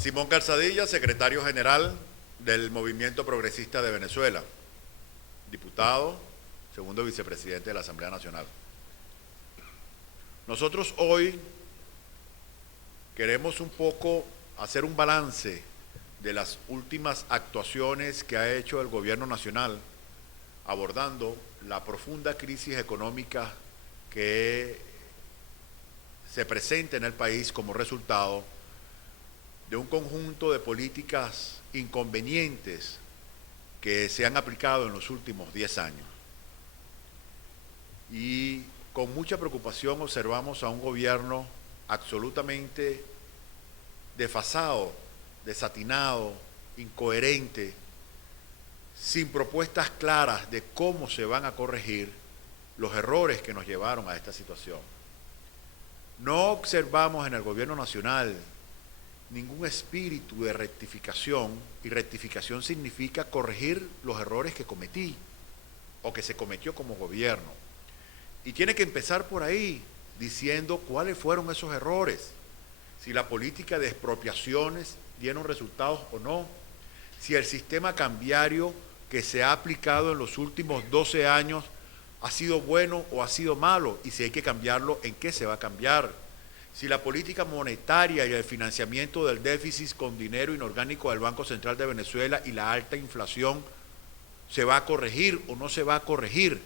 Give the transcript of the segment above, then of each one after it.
Simón Calzadilla, secretario general del Movimiento Progresista de Venezuela, diputado, segundo vicepresidente de la Asamblea Nacional. Nosotros hoy queremos un poco hacer un balance de las últimas actuaciones que ha hecho el gobierno nacional abordando la profunda crisis económica que se presenta en el país como resultado de un conjunto de políticas inconvenientes que se han aplicado en los últimos 10 años. Y con mucha preocupación observamos a un gobierno absolutamente desfasado, desatinado, incoherente, sin propuestas claras de cómo se van a corregir los errores que nos llevaron a esta situación. No observamos en el gobierno nacional ningún espíritu de rectificación, y rectificación significa corregir los errores que cometí o que se cometió como gobierno. Y tiene que empezar por ahí, diciendo cuáles fueron esos errores, si la política de expropiaciones dieron resultados o no, si el sistema cambiario que se ha aplicado en los últimos 12 años ha sido bueno o ha sido malo, y si hay que cambiarlo, ¿en qué se va a cambiar? Si la política monetaria y el financiamiento del déficit con dinero inorgánico del Banco Central de Venezuela y la alta inflación se va a corregir o no se va a corregir.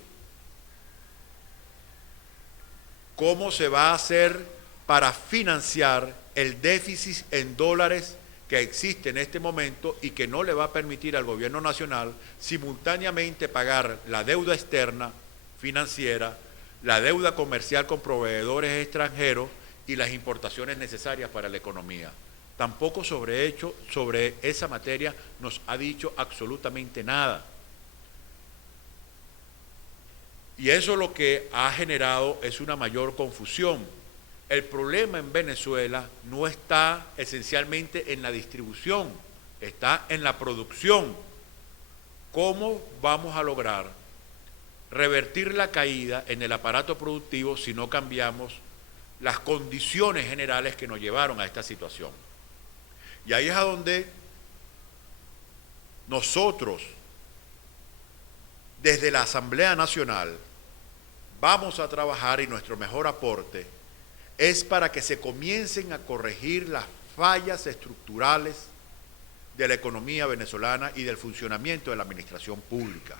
¿Cómo se va a hacer para financiar el déficit en dólares que existe en este momento y que no le va a permitir al gobierno nacional simultáneamente pagar la deuda externa financiera, la deuda comercial con proveedores extranjeros y las importaciones necesarias para la economía? Tampoco sobre esa materia nos ha dicho absolutamente nada. Y eso lo que ha generado es una mayor confusión. El problema en Venezuela no está esencialmente en la distribución, está en la producción. ¿Cómo vamos a lograr revertir la caída en el aparato productivo si no cambiamos las condiciones generales que nos llevaron a esta situación? Y ahí es a donde nosotros, desde la Asamblea Nacional, vamos a trabajar, y nuestro mejor aporte es para que se comiencen a corregir las fallas estructurales de la economía venezolana y del funcionamiento de la administración pública.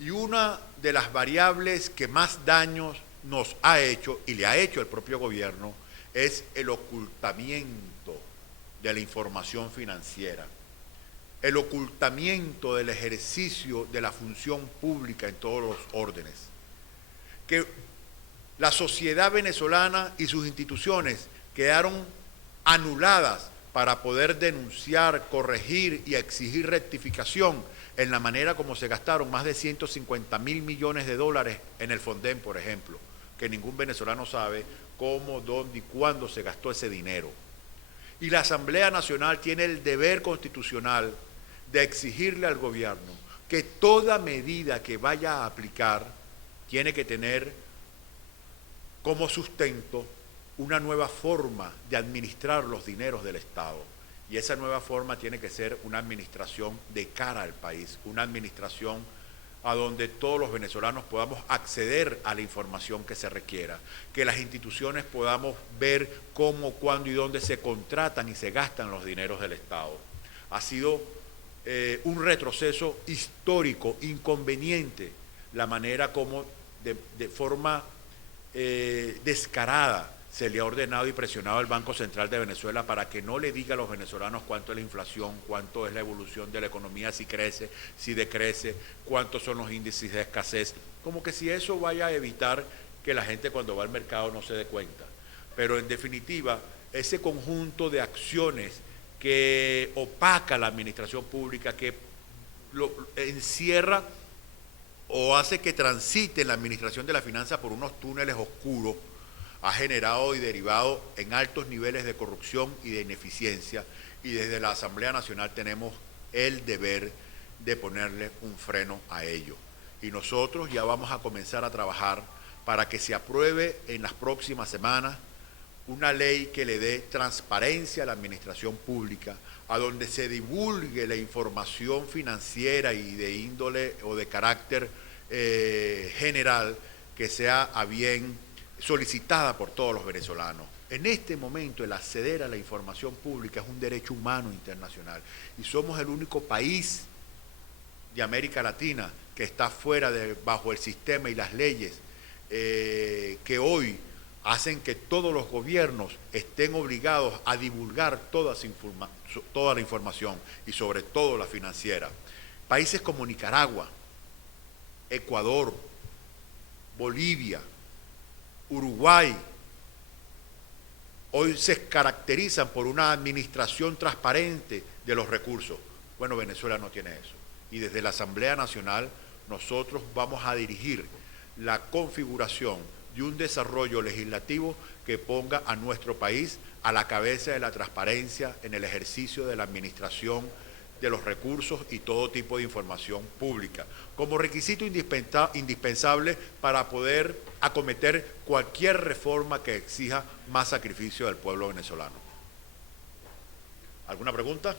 Y una de las variables que más daños nos ha hecho, y le ha hecho el propio gobierno, es el ocultamiento de la información financiera, el ocultamiento del ejercicio de la función pública en todos los órdenes. Que la sociedad venezolana y sus instituciones quedaron anuladas para poder denunciar, corregir y exigir rectificación en la manera como se gastaron más de 150.000 millones de dólares en el Fonden, por ejemplo, que ningún venezolano sabe cómo, dónde y cuándo se gastó ese dinero. Y la Asamblea Nacional tiene el deber constitucional de exigirle al gobierno que toda medida que vaya a aplicar tiene que tener como sustento una nueva forma de administrar los dineros del Estado. Y esa nueva forma tiene que ser una administración de cara al país, una administración a donde todos los venezolanos podamos acceder a la información que se requiera, que las instituciones podamos ver cómo, cuándo y dónde se contratan y se gastan los dineros del Estado. Ha sido un retroceso histórico, inconveniente, la manera como de forma descarada se le ha ordenado y presionado al Banco Central de Venezuela para que no le diga a los venezolanos cuánto es la inflación, cuánto es la evolución de la economía, si crece, si decrece, cuántos son los índices de escasez, como que si eso vaya a evitar que la gente cuando va al mercado no se dé cuenta. Pero en definitiva, ese conjunto de acciones que opaca la administración pública, que lo encierra o hace que transite la administración de la finanza por unos túneles oscuros, ha generado y derivado en altos niveles de corrupción y de ineficiencia, y desde la Asamblea Nacional tenemos el deber de ponerle un freno a ello. Y nosotros ya vamos a comenzar a trabajar para que se apruebe en las próximas semanas una ley que le dé transparencia a la administración pública, a donde se divulgue la información financiera y de índole o de carácter general que sea a bien solicitada por todos los venezolanos. En este momento el acceder a la información pública es un derecho humano internacional y somos el único país de América Latina que está bajo el sistema y las leyes que hoy hacen que todos los gobiernos estén obligados a divulgar toda la información y sobre todo la financiera. Países como Nicaragua, Ecuador, Bolivia, Uruguay, hoy se caracterizan por una administración transparente de los recursos. Bueno, Venezuela no tiene eso. Y desde la Asamblea Nacional nosotros vamos a dirigir la configuración de un desarrollo legislativo que ponga a nuestro país a la cabeza de la transparencia en el ejercicio de la administración de los recursos y todo tipo de información pública, como requisito indispensable para poder acometer cualquier reforma que exija más sacrificio del pueblo venezolano. ¿Alguna pregunta?